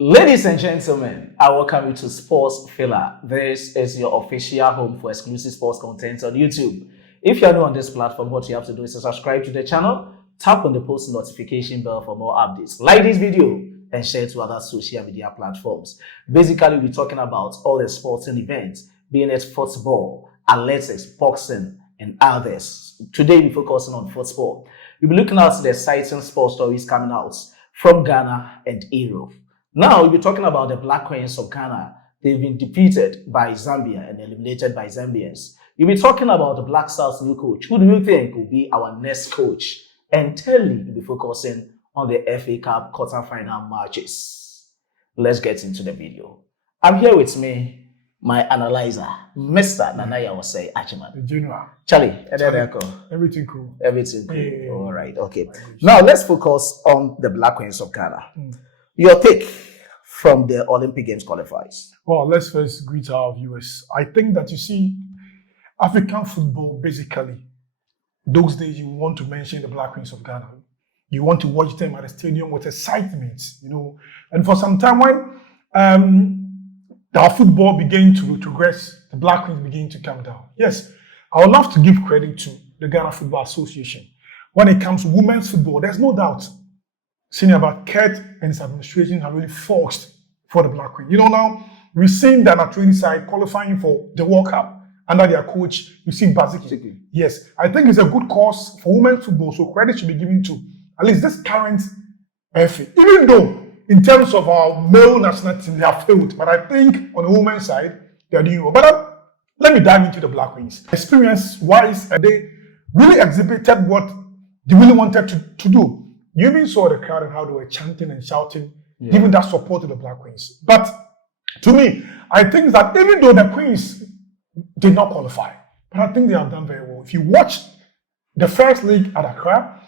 Ladies and gentlemen, I welcome you to Sports Filler. This is your official home for exclusive sports content on YouTube. If you are new on this platform, what you have to do is to subscribe to the channel, tap on the post notification bell for more updates, like this video, and share to other social media platforms. Basically, we're talking about all the sporting events, being it football, athletics, boxing, and others. Today, we're focusing on football. We'll be looking at the exciting sports stories coming out from Ghana and Europe. Now, we'll be talking about the Black Queens of Ghana. They've been defeated by Zambia and eliminated by Zambians. We'll be talking about the Black Stars' new coach. Who do you think will be our next coach? And thirdly, we'll be focusing on the FA Cup quarterfinal matches. Let's get into the video. I'm here with me, my analyzer, Mr. Nanaya Osei Achiman. Charlie, Everything cool. Everything cool. Yeah. All right, okay. Now, let's focus on the Black Queens of Ghana. Your take from the Olympic Games qualifiers. Well, let's first greet our viewers. I think that you see, African football, basically, those days you want to mention the Black Queens of Ghana. You want to watch them at the stadium with excitement, you know. And for some time when our football began to regress, the Black Queens began to come down. Yes, I would love to give credit to the Ghana Football Association. When it comes to women's football, there's no doubt Senior Kurt and his administration have really forced for the Black Queen. You know, now we've seen that training side qualifying for the World Cup under their coach, you see Baziki. Yes, I think it's a good cause for women's football, so credit should be given to at least this current FA. Even though in terms of our male national team, they have failed, but I think on the women's side, they are doing well. But let me dive into the Black Queens. Experience-wise, they really exhibited what they really wanted to do. You even saw the crowd and how they were chanting and shouting, giving that support to the Black Queens. But to me, I think that even though the Queens did not qualify, but I think they have done very well. If you watch the first league at Accra,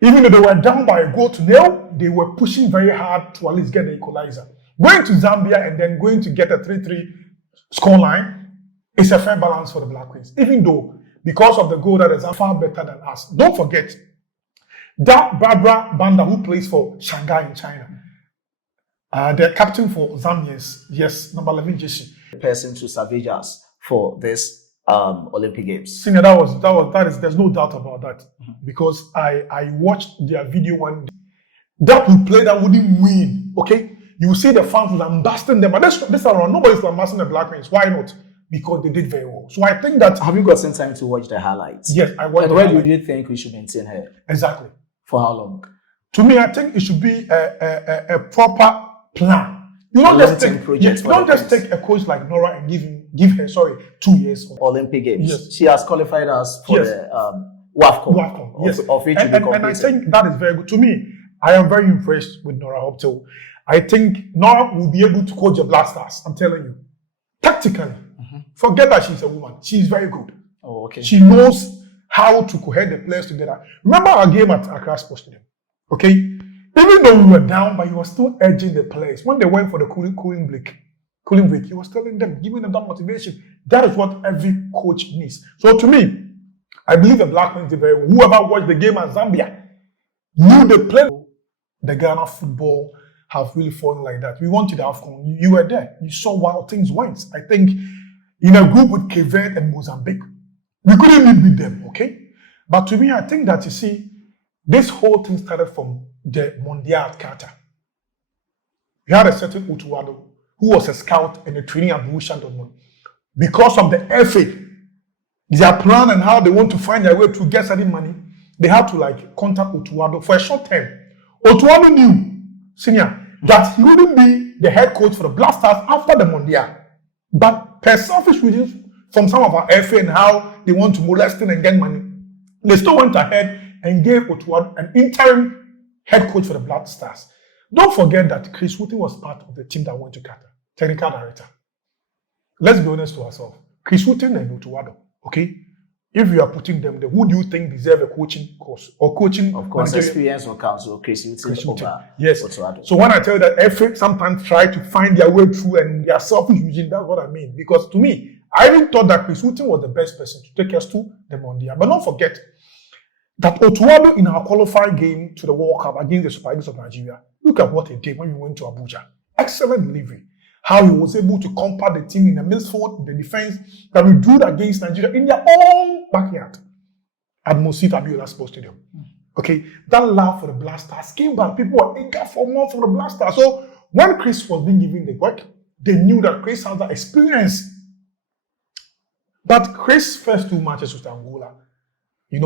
even though they were down by 1-0, they were pushing very hard to at least get the equalizer. Going to Zambia and then going to get a 3-3 scoreline is a fair balance for the Black Queens. Even though, because of the goal that is far better than us. Don't forget, that Barbara Banda, who plays for Shanghai in China, the captain for Zambians, yes, number 11 jersey. Person to savage us for this Olympic Games. Senior, there's no doubt about that. Because I watched their video one day. That would play that wouldn't win, okay? You will see the fans lambasting them, but this around, nobody's lambasting the Black Queens. Why not? Because they did very well. So I think that... Have you got some time to watch the highlights? Yes, I watched. And where do you think we should maintain her? Exactly. For how long? To me, I think it should be a proper plan. You don't just take a coach like Nora and give her 2 years. Olympic Games. Yes. She has qualified us for the WAFCON. Yes. Of which and I think that is very good. To me, I am very impressed with Nora Hopto. I think Nora will be able to coach the Black Stars. I'm telling you. Tactically. Forget that she's a woman. She's very good. Oh, okay. She knows how to cohere the players together. Remember our game at Accra Sports Stadium, okay? Even though we were down, but he was still urging the players. When they went for the cooling break, he was telling them, giving them that motivation. That is what every coach needs. So to me, I believe the Black Queens did very well. Whoever watched the game at Zambia knew they played. The Ghana football have really fallen like that. We wanted the AFCON. You were there. You saw how things went. I think in a group with Cape Verde and Mozambique, we couldn't even beat them, okay? But to me, I think that, you see, this whole thing started from the Mondial at Qatar. We had a certain Utuado who was a scout and a training at Borussia Dortmund. Because of the FA, their plan and how they want to find their way to get certain money, they had to contact Utuado for a short time. Utuado knew, senior, that he wouldn't be the head coach for the Black Stars after the Mondial. But per selfish reasons, from some of our FA and how they want to molest and get money, they still went ahead and gave Otuado an interim head coach for the Black Stars. Don't forget that Chris Wooten was part of the team that went to Qatar, technical director. Let's be honest to ourselves. Chris Wooten and Otuado, okay? If you are putting them there, who do you think deserve a coaching course or coaching? Of course, experience will count. So Chris Wooten over Otuado. So when I tell you that FA sometimes try to find their way through and they are selfish vision, that's what I mean. Because to me, I even thought that Chris Wooten was the best person to take us to the Mondial. But don't forget that Otuado in our qualifying game to the World Cup against the Super Eagles of Nigeria, look at what he did when we went to Abuja. excellent delivery. How he was able to compact the team in the midfield, in the defense, that we drew against Nigeria in their own backyard at Mosit Abiola Sports Stadium. Okay, that love for the Blasters came back. People were eager for more from the Blasters. So when Chris was being given the work, they knew that Chris had that experience. But Chris' first 2 matches with Angola,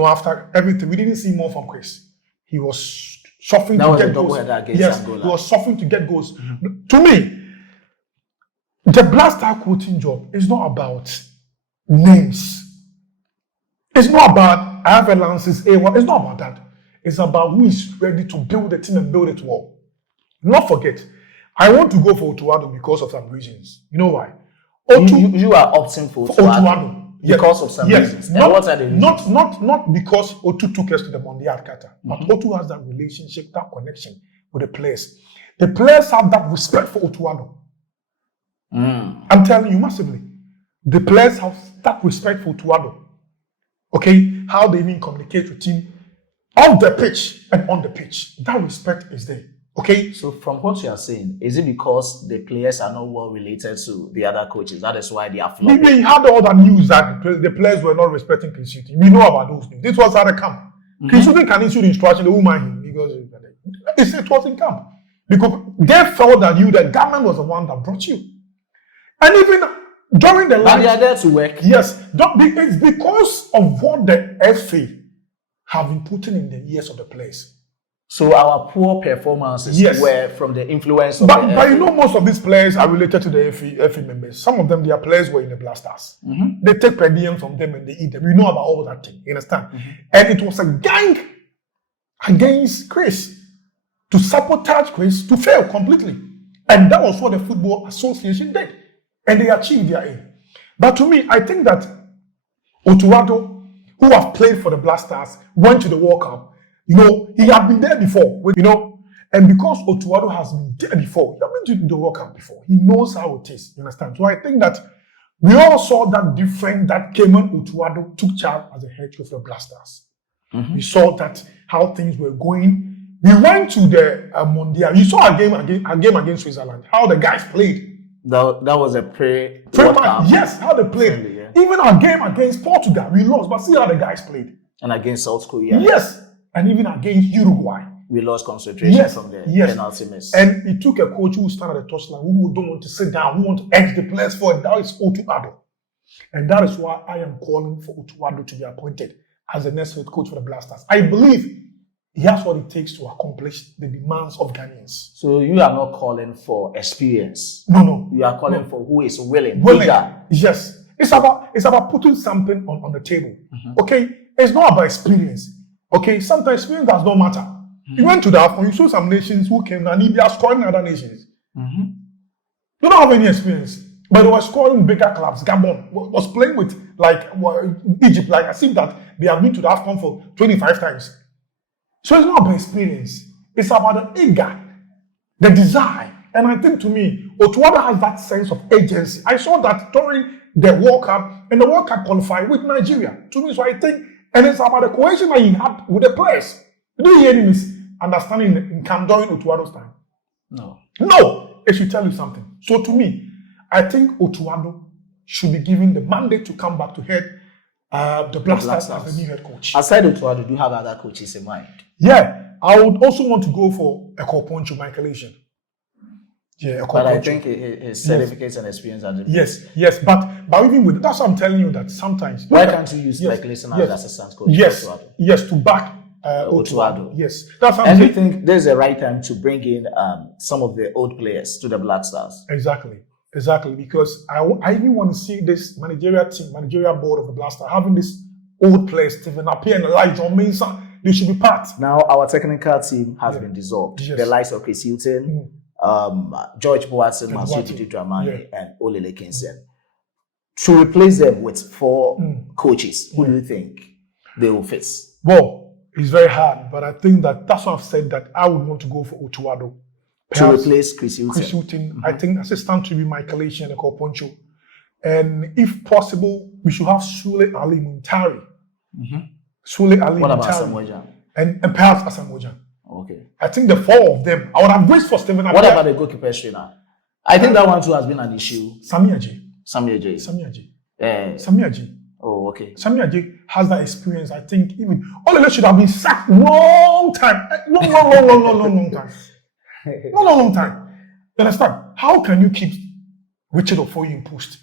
after everything, we didn't see more from Chris. He was suffering to get goals. Yes, Angola. He was suffering to get goals. To me, the Blaster coaching job is not about names. It's not about I have a Lance's A1. It's not about that. It's about who is ready to build the team and build it well. Not forget, I want to go for Otuado because of some reasons. You know why? You are opting for Otuado because of some reasons. Not, what are the reasons? Not because Otu took us to the Mondial Qatar, but Otu has that relationship, that connection with the players. The players have that respect for Otuado. I'm telling you massively. The players have that respect for Otuado. Okay? How they even communicate with him off the pitch and on the pitch. That respect is there. Okay? So from what you are saying, is it because the players are not well related to the other coaches? That is why they are flopping? We had all the news that the players were not respecting Chris Hughton. We know about those news. This was at the camp. Chris Hughton can issue the instruction, the woman, because it was in camp. Because they felt that the government was the one that brought you. And even during the But they are there to work. Yes. It's because of what the FA have been putting in the ears of the players. So our poor performances were from the influence of the FA. But most of these players are related to the FA members. Some of them, their players were in the Blasters. They take per diem from them and they eat them. You know about all that thing. You understand? And it was a gang against Chris to sabotage Chris to fail completely. And that was what the Football Association did. And they achieved their aim. But to me, I think that Otuado, who have played for the Blasters, went to the World Cup. He had been there before, and because Otuado has been there before, he has been to the World Cup before. He knows how it is, you understand? So I think that we all saw that difference that came when Otuado took charge as a head coach of the Blasters. We saw that how things were going. We went to the Mondial. You saw a game against Switzerland, how the guys played. That was a yes, how they played. Even our game against Portugal, we lost, but see how the guys played. And against South Korea. Yes, and even against Uruguay. We lost concentration from the penalty miss. And it took a coach who started at the touchline, who don't want to sit down, who want to edge the players forward. That is Otuado. And that is why I am calling for Otuado to be appointed as the next head coach for the Blasters. I believe he has what it takes to accomplish the demands of Ghanaians. So you are not calling for experience. No. You are calling for who is willing. Yes. It's about putting something on the table. Okay? It's not about experience. Okay? Sometimes experience does not matter. You went to the AFCON, you saw some nations who came and they are scoring other nations. They don't have any experience. But they were scoring bigger clubs. Gabon was playing with Egypt. I see that they have been to the AFCON for 25 times. So it's not about experience. It's about the eager, the desire. And I think to me, Otuado has that sense of agency. I saw that during the World Cup, and the World Cup qualified with Nigeria. To me, so I think, and it's about the cohesion that he had with the players. Do you hear any misunderstanding in camp during Otuado's time? No, it should tell you something. So to me, I think Otuado should be given the mandate to come back to head the Blasters as the new head coach. Aside Otuado, do you have other coaches in mind? Yeah, I would also want to go for Eko Poncho, Michael Asian. Yeah, but I think his certificates and experience are different. Yes, but even with that's what I'm telling you that sometimes. Why can't you use Michael Asian as assistant coach? Yes, to back Otuado. Yes, that's what and you think there's a right time to bring in some of the old players to the Black Stars? Exactly, because I even want to see this managerial board of the Black Stars having this old players, Stephen Appiah and Elijah Mensah. They should be part. Now our technical team has been dissolved. The likes of Chris Hughton, George Boatsen, Masudi Dramani, and Olele Kinsen. To replace them with 4 coaches, who do you think they will face? Well, it's very hard, but I think that's why I've said that I would want to go for Otuado. To replace Chris Hughton. I think assistant to be Michael Asian and Eko Poncho. And if possible, we should have Sule Ali Muntari. Sule Ali What Muntari. about Asamoah Gyan? And perhaps Asamoah Gyan. Okay. I think the 4 of them, I would have wished for Stephen. What about the goalkeeper trainer? I think that one too has been an issue. Sami Aje. Sami Aje. Sami Aje. Oh, okay. Sami Aje has that experience. I think even Olele should have been sacked long time. Long time. Long time. You understand? How can you keep Richard Ofoyi in post?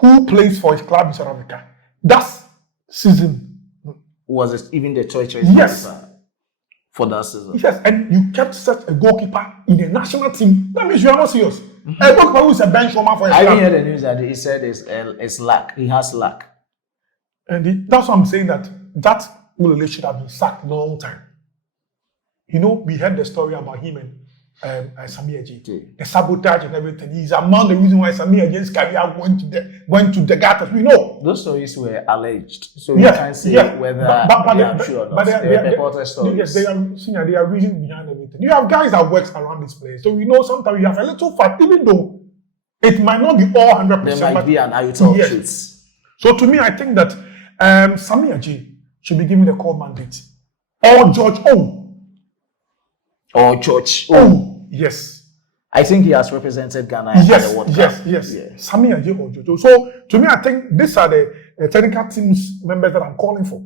Who plays for his club in South Africa? That season. Was it even the choice? Yes. For that season. Yes, and you kept such a goalkeeper in the national team. That means you are not serious. A goalkeeper who is a bench warmer for his I club. didn't hear the news that he said it's lack. He has lack. And that's why I'm saying that Ulele should have been sacked long time. You know, we heard the story about him and Sami Aje, the sabotage and everything. He's among the reason why Sami Aje's career went to the gutters. We know those stories were alleged, so you can't say whether they are true or not. They are reported stories. Yes, they are reason behind everything. You have guys that works around this place, so we know sometimes you have a little fat, even though it might not be all 100%. There might be an iota of truth. So to me, I think that Sami Aje should be given a call mandate, or George O. Or George O. Yes. I think he has represented Ghana at the World Cup. Yes. Sami Aje or George O. So to me, I think these are the technical teams members that I'm calling for.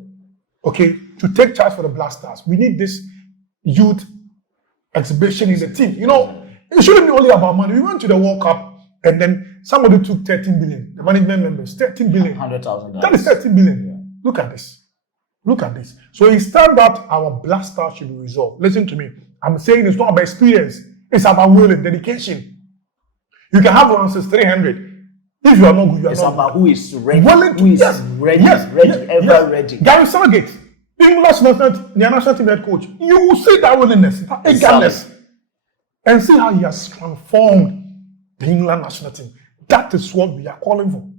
Okay, to take charge for the Black Stars. We need this youth exhibition in the team. You know, it shouldn't be only about money. We went to the World Cup and then somebody took 13 billion. The management members, 13 billion. $100,000. That is 13 billion. Yeah. Look at this. So it's time that our Black Stars should be resolved. Listen to me. I'm saying it's not about experience. It's about will and dedication. You can have one since 300. If you are not good, you are it's not about good. who is ready. Who is ready, ready. Gary Southgate, English national team head coach. You will see that willingness, that eagerness, and see how he has transformed the England national team. That is what we are calling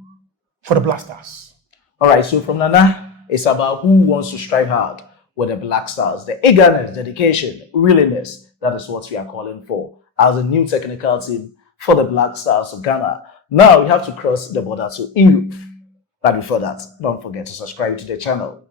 for the Black Stars. All right, so from Nana, it's about who wants to strive hard with the Black Stars. The eagerness, dedication, willingness, that is what we are calling for as a new technical team for the Black Stars of Ghana. Now we have to cross the border to Europe. But before that, don't forget to subscribe to the channel.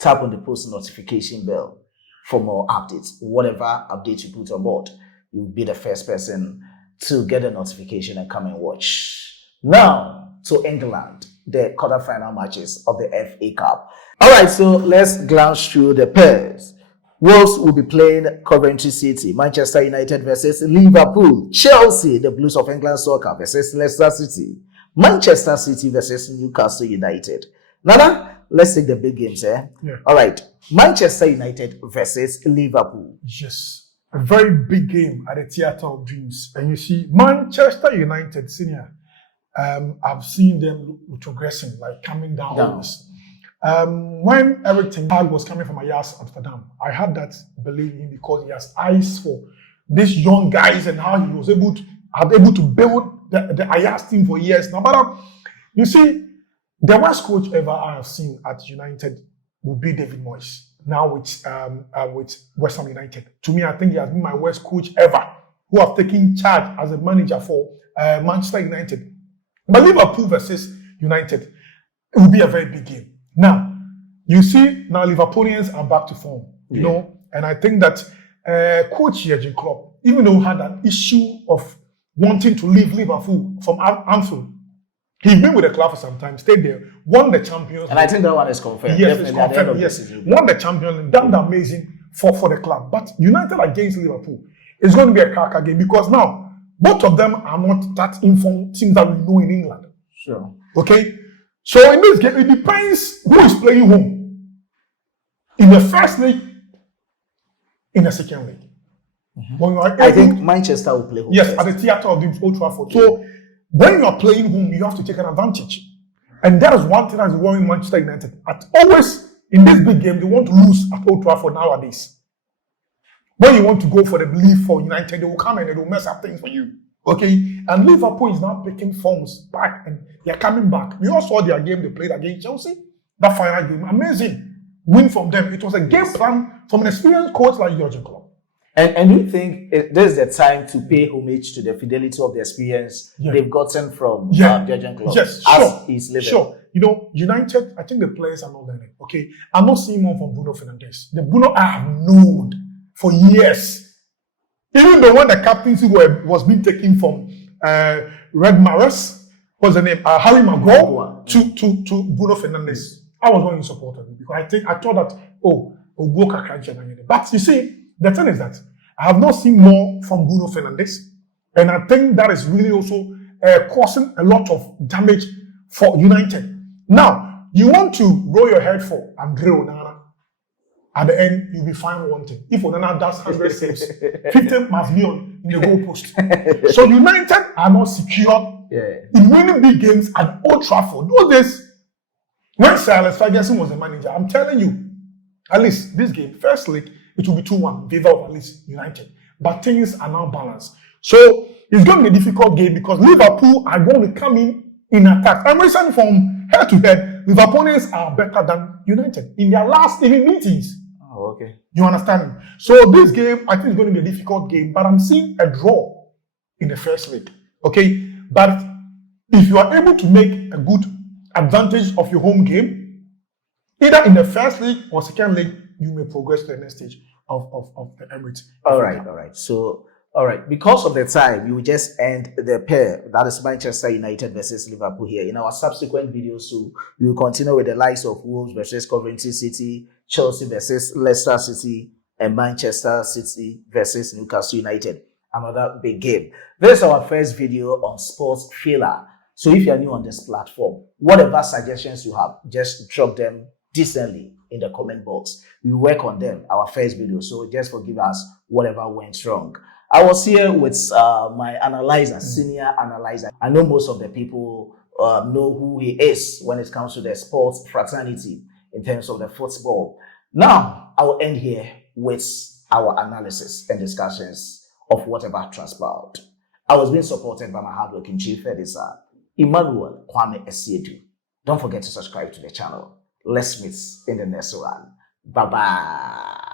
Tap on the post notification bell for more updates. Whatever update you put on board, you'll be the first person to get a notification and come and watch. Now to England, the quarterfinal matches of the FA Cup. All right, so let's glance through the pairs. Wolves will be playing Coventry City, Manchester United versus Liverpool, Chelsea, the Blues of England Soccer versus Leicester City, Manchester City versus Newcastle United. Nana, let's take the big games, eh? Yeah. All right, Manchester United versus Liverpool. Yes, a very big game at the Theatre of Dreams. And you see, Manchester United, senior, I've seen them progressing, like coming down. When everything was coming from Ajax Amsterdam, I had that belief in him because he has eyes for these young guys and how he was able to build the Ajax team for years now. But you see, the worst coach ever I have seen at United would be David Moyes. Now with West Ham United. To me, I think he has been my worst coach ever, who have taken charge as a manager for Manchester United. But Liverpool versus United, it will be a very big game. Now, you see, now Liverpoolians are back to form, you know, and I think that coach Jurgen Klopp, even though he had an issue of wanting to leave Liverpool from Anfield, he's been with the club for some time, stayed there, won the Champions League. And I think that one is confirmed. Yes, it's confirmed. Yes, won the Champions League, done amazing for the club. But United against Liverpool is going to be a cracker game because now both of them are not that informed teams that we know in England. Sure. Okay. So in this game, it depends who is playing whom. In the first league, in the second league. Mm-hmm. I think Manchester will play home. Yes, at the Theatre of Dreams, Old Trafford. So when you are playing home, you have to take an advantage. And that is one thing that is worrying Manchester United. Always in this big game, they want to lose at Old Trafford nowadays. When you want to go for the belief for United, they will come and they will mess up things for you. Okay, and Liverpool is now picking forms back and they are coming back. We all saw their game they played against Chelsea. That final game, amazing win from them. It was a game plan from an experienced coach like Jurgen Klopp. And do you think this is the time to pay homage to the fidelity of the experience they've gotten from Jurgen Klopp? Yes, as he's living? Sure. You know, United, I think the players are not learning. Okay, I'm not seeing more from Bruno Fernandes. The Bruno I have known for years. Even the one the captaincy was being taken from Red Maris, what's the name? Harry Maguire to Bruno Fernandes. I was not in support of it because I thought that, Ogoka can't. But you see, the thing is that I have not seen more from Bruno Fernandes. And I think that is really also causing a lot of damage for United. Now, you want to roll your head for Andre Onana. At the end, you'll be fine wanting. If Onana does 100 saves, 50 must be in the goalpost. So United are not secure in winning big games at Old Trafford. All this, when Sir Alex Ferguson was the manager, I'm telling you, at least this game, first leg, it will be 2-1, favor of at least United. But things are now balanced. So it's going to be a difficult game because Liverpool are going to come in attack. I'm listening from head to head. Liverpoolians are better than United in their last even meetings. Oh, okay. You understand? So this game, I think it's going to be a difficult game, but I'm seeing a draw in the first leg. Okay? But if you are able to make a good advantage of your home game, either in the first leg or second leg, you may progress to the next stage of the Emirates. All right. So, all right. Because of the time, you will just end the pair. That is Manchester United versus Liverpool here. In our subsequent videos, so we will continue with the likes of Wolves versus Coventry City, Chelsea versus Leicester City, and Manchester City versus Newcastle United. Another big game. This is our first video on Sports Filler. So if you're new on this platform, whatever suggestions you have, just drop them decently in the comment box. We work on them, our first video. So just forgive us whatever went wrong. I was here with my analyzer, senior analyzer. I know most of the people know who he is when it comes to the sports fraternity in terms of the football. Now, I will end here with our analysis and discussions of whatever transpired. I was being supported by my hardworking chief editor, Emmanuel Kwame Esiedu. Don't forget to subscribe to the channel. Let's meet in the next one. Bye-bye.